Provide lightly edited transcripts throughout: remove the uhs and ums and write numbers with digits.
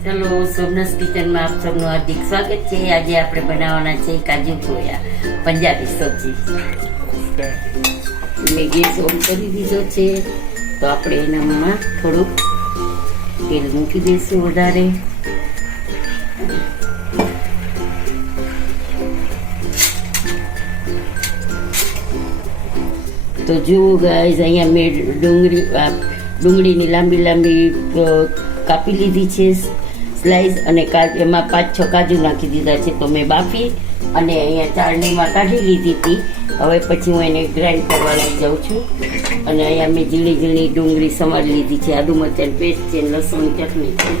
ચલો સોમનાથ કિચનમાં આપ સૌનું હાર્દિક સ્વાગત છે. આજે આપણે બનાવવાના છે કાજુ કોયા પંજાબી સબ્જી. મેં ગેસ ઓન કરી દીધો છે, તો આપણે એનામાં થોડુંક તેલ મૂકી દઈશું વધારે. તો જુઓ ગાઈઝ, અહીંયા મેં ડુંગળીની લાંબી લાંબી કાપી લીધી છે સ્લાઈસ, અને એમાં 5-6 કાજુ નાખી દીધા છે. તો મેં બાફી અને અહીંયા ચાળણીમાં કાઢી લીધી હતી. હવે પછી હું એને ગ્રાઇન્ડ કરવા લઈ જાઉં છું. અને અહીંયા મેં ઝીણી ઝીણી ડુંગળી સમારી લીધી છે, આદુ મરચાંની પેસ્ટ છે, લસણ ચટણી છે,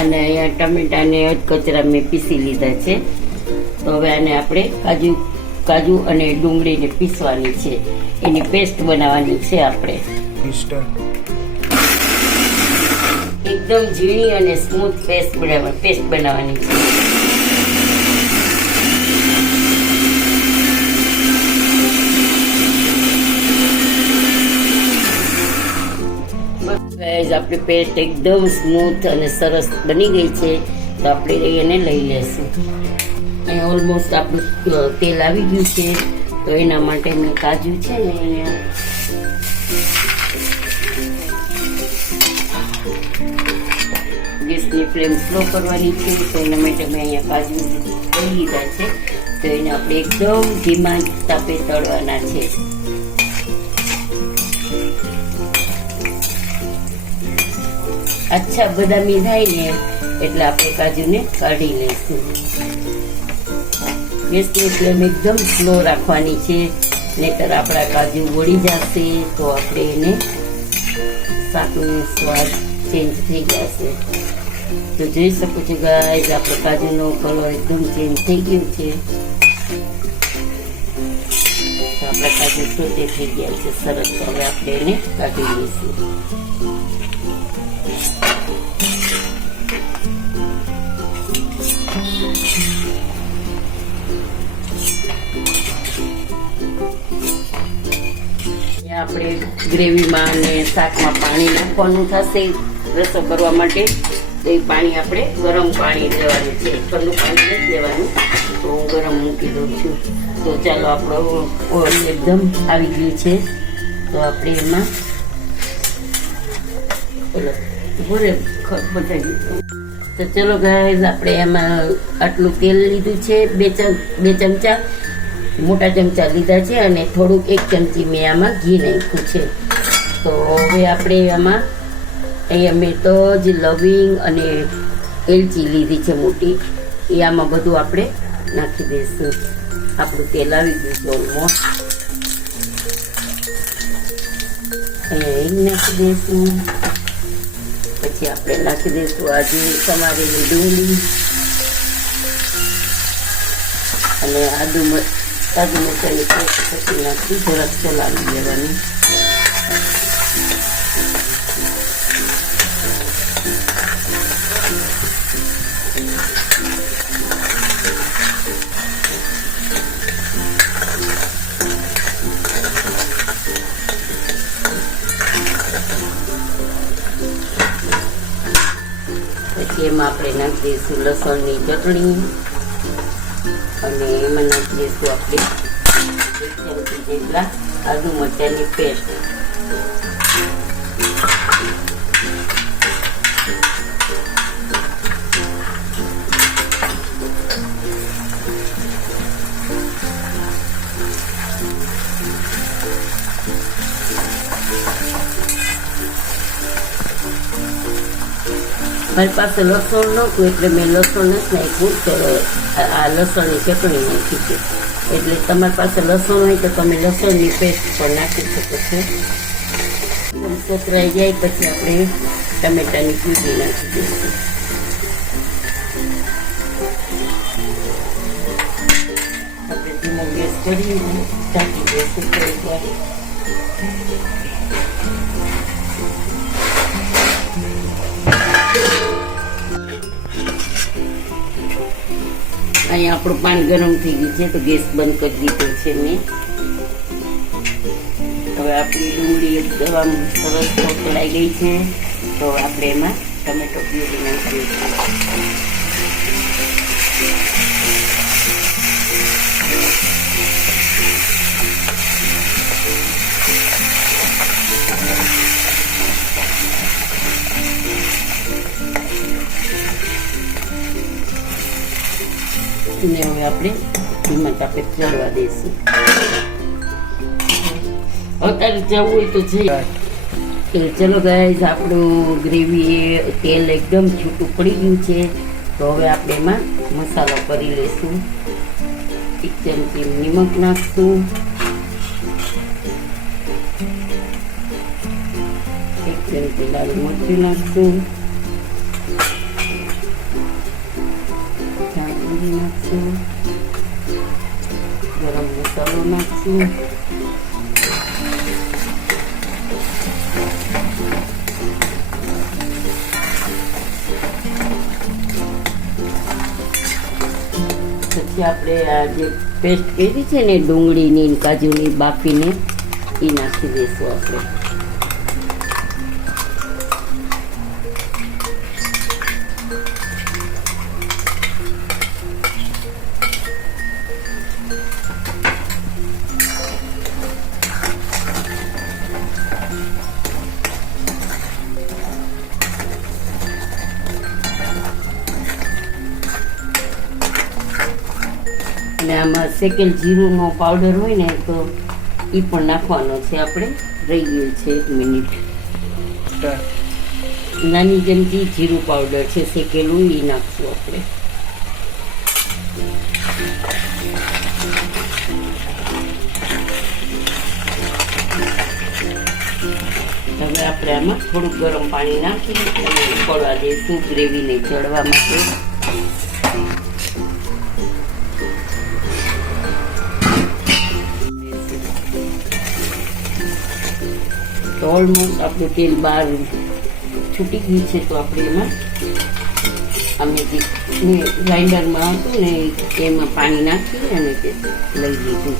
અને અહીંયા ટમેટાને અધકચરા મેં પીસી લીધા છે. તો હવે આને આપણે કાજુ અને ડુંગળીને પીસવાની છે, એની પેસ્ટ બનાવવાની છે. આપણે એકદમ ઝીણી અને સ્મૂથ પેસ્ટ બનાવવાની છે. આપણી પેસ્ટ એકદમ સ્મૂથ અને સરસ બની ગઈ છે. તો આપણે એને લઈ લેશું. અહીંયા ઓલમોસ્ટ આપણું તેલ આવી ગયું છે. તો એના માટે મેં કાજુ છે ને અહીંયા ગેસની ફ્લેમ સ્લો કરવાની છે. તો એના માટે મેં અહીંયા કાજુ લઈ લીધા છે. તો એને આપણે એકદમ ધીમા તાપે તળવાના છે. અચ્છા બદામી થાય ને એટલે આપણે કાજુને કાઢી લઈશું. ગેસની ફ્લેમ એકદમ સ્લો રાખવાની છે, નહીતર આપણા કાજુ વળી જશે. તો આપણે એને શાકનો સ્વાદ ચેન્જ થઈ જશે. તો જોઈ શકો છો ગાઈઝ, આપણો કાજુનો કલર એકદમ ચેન્જ થઈ ગયો છે. તો આપણા કાજુ સોતે થઈ ગયા છે સરસ. તો હવે આપણે એને કાઢી લઈશું. આપણે ગ્રેવીમાં અને શાકમાં પાણી નાખવાનું થશે રસો કરવા માટે. તો એ પાણી આપણે ગરમ પાણી લેવાનું છે, ઠંડુ પાણી નથી લેવાનું. તો હું ગરમ મૂકી દઉં છું. તો ચાલો, આપણો ઓઇલ એકદમ આવી ગયું છે. તો આપણે એમાં તો ચલો ગાઈઝ, આપણે એમાં આટલું તેલ લીધું છે, 2 ચમચા મોટા ચમચા લીધા છે, અને થોડુંક 1 ચમચી મેં આમાં ઘી નાખ્યું છે. તો હવે આપણે આમાં અહીંયા મેં તજ, લવિંગ અને એલચી લીધી છે મોટી, એ આમાં બધું આપણે નાખી દઈશું. આપણું તેલ આવી ગયું છે ઓલમોસ્ટ. અહીંયા હિંગ નાખી દઈશું. પછી આપણે નાખી દઈશું આજે સમારેલી ડુંગળી અને કાજુ મરચાંની પેસ્ટ પછી નાખી જરાક ચલાવી દેવાની. પછી એમાં આપણે નાખી દઈશું લસણની ચટણી, અને એમાં નાખી દઈશું આપણે 1 ચમચી જેટલા આદુ મરચાંની પેસ્ટ. મારી પાસે લસણ નહોતું એટલે મેં લસણ નથી નાખ્યું. તો આ લસણની ચટણી નાખી છે. એટલે તમારી પાસે લસણ હોય તો તમે લસણની પેસ્ટ પણ નાખી શકો છો. સતરાઈ જાય પછી આપણે ટમેટાની પ્યુરી નાખી દઈશું. આપણે ધીમો ગેસ કરી ઢાંકી દઈશું થોડીક વાર. અહીંયા આપણું પાણી ગરમ થઈ ગયું છે. તો ગેસ બંધ કરી દીધો છે મેં. હવે આપણી ડુંગળી એકદમ સરસ પકડાઈ ગઈ છે. તો તો આપણે એમાં ટમેટો પ્યુરી નાખીએ છીએ. ને હવે આપણે ધીમા તાપે ચડવા દઈશું. અત્યારે જવું હોય તો જઈએ. તો ચલો ગાઈઝ, આપણું ગ્રેવી તેલ એકદમ છૂટું પડી ગયું છે. તો હવે આપણે એમાં મસાલો કરી લઈશું. 1 ચમચી નિમક નાખશું, 1 ચમચી લાલ મરચું નાખશું, નાખશું, ગરમ મસાલો નાખશું, પછી આપણે આ જે પેસ્ટ કરી છે ને ડુંગળીની કાજુની બાફીને એ નાખી દઈશું આપણે. અને આમાં શેકેલ જીરુંનો પાવડર હોય ને તો એ પણ નાખવાનો છે. આપણે રહી ગયું છે 1 મિનિટ. નાની ચમચી જીરું પાવડર છે શેકેલું, એ નાખશું આપણે. હવે આપણે આમાં થોડુંક ગરમ પાણી નાખી અને ઉકળવા દઈશું ગ્રેવીને ચડવા માટે. તો ઓલમોસ્ટ આપણું તેલ બહાર છૂટી ગયું છે. તો આપણે એમાં અમે જે ગ્રાઇન્ડરમાં હતું ને એમાં પાણી નાખી અને તે લઈ લીધું.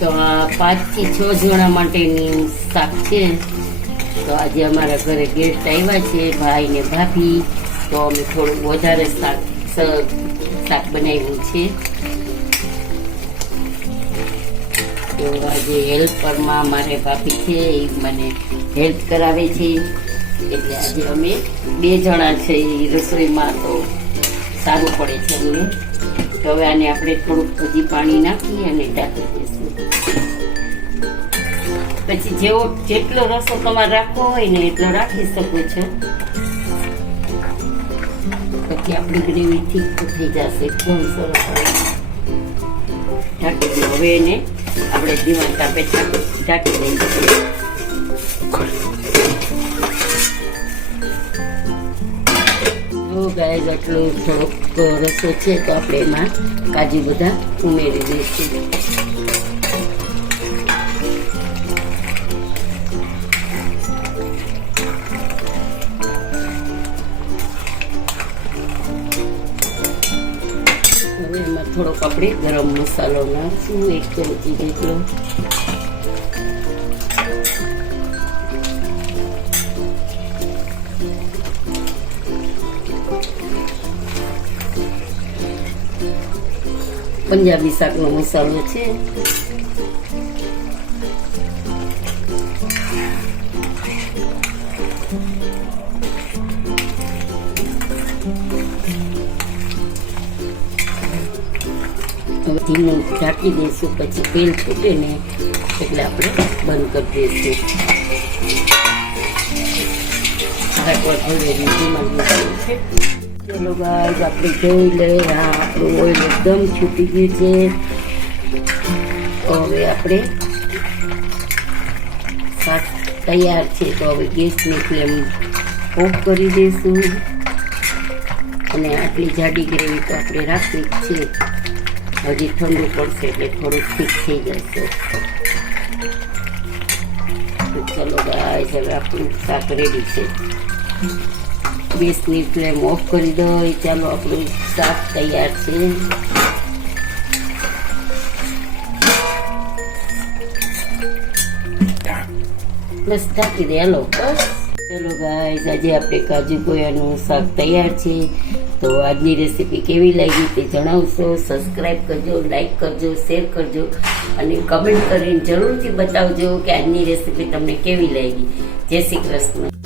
તો આ 5 થી 6 જણા માટેની શાક છે. તો આજે અમારા ઘરે ગેસ્ટ આવ્યા છે, ભાઈ ને ભાભી. તો અમે થોડું વધારે શાક બનાવ્યું છે. તો આજે હેલ્પરમાં મારે ભાભી છે, એ મને હેલ્પ કરાવે છે. એટલે આજે અમે 2 જણા છે એ રસોઈમાં, તો સારું પડે છે અમને. તો હવે આને આપણે થોડુંક હજી પાણી નાખી અને ઢાંકી દઈશું. પછી જેટલો રસો તમારે રાખવો હોય ને એટલો રાખી શકો છો. પછી આપણી ગ્રેવી ઠીક થઈ જશે, એકદમ સરસ ઢાંકી દો. હવે એને આપણે ધીમા તાપે ઢાંકી દઈશું. જો ગાય આટલો થોડોક રસો છે તો આપણે એમાં કાજુ બધા ઉમેરી દઈશું. થોડોક આપણે ગરમ મસાલો નાખશું, 1 ચમચી જેટલો. પંજાબી શાકનો મસાલો છે. ધીમું ઢાંકી દઈશું. પછી તેલ છૂટે ને એટલે આપણે બંધ કરી દઈશું. ચલો ગાઈસ, આપણે જોઈ લઈએ. હા, આપણું ઓઇલ એકદમ છૂટી ગયું છે. હવે આપણે શાક તૈયાર છે. તો હવે ગેસની ફ્લેમ ઓફ કરી દઈશું. અને આટલી જાડી ગ્રેવી તો આપણે રાખવી જ છે. હજી ઠંડુ પડશે એટલે થોડુંક ઠીક થઈ જશે. ચલો ગાઈસ, હવે આપણું શાક રેડી છે. ગેસની ફ્લેમ ઓફ કરી દો. ચાલો, આપણું શાક તૈયાર છે. બસ ઢાંકી દે, હાલો બસ. ચલો ગાઈઝ, આજે આપણે કાજુ કોયાનું શાક તૈયાર છે. તો આજની રેસીપી કેવી લાગી તે જણાવશો. સબસ્ક્રાઈબ કરજો, લાઈક કરજો, શેર કરજો અને કમેન્ટ કરીને જરૂરથી બતાવજો કે આજની રેસીપી તમને કેવી લાગી. જય શ્રી કૃષ્ણ.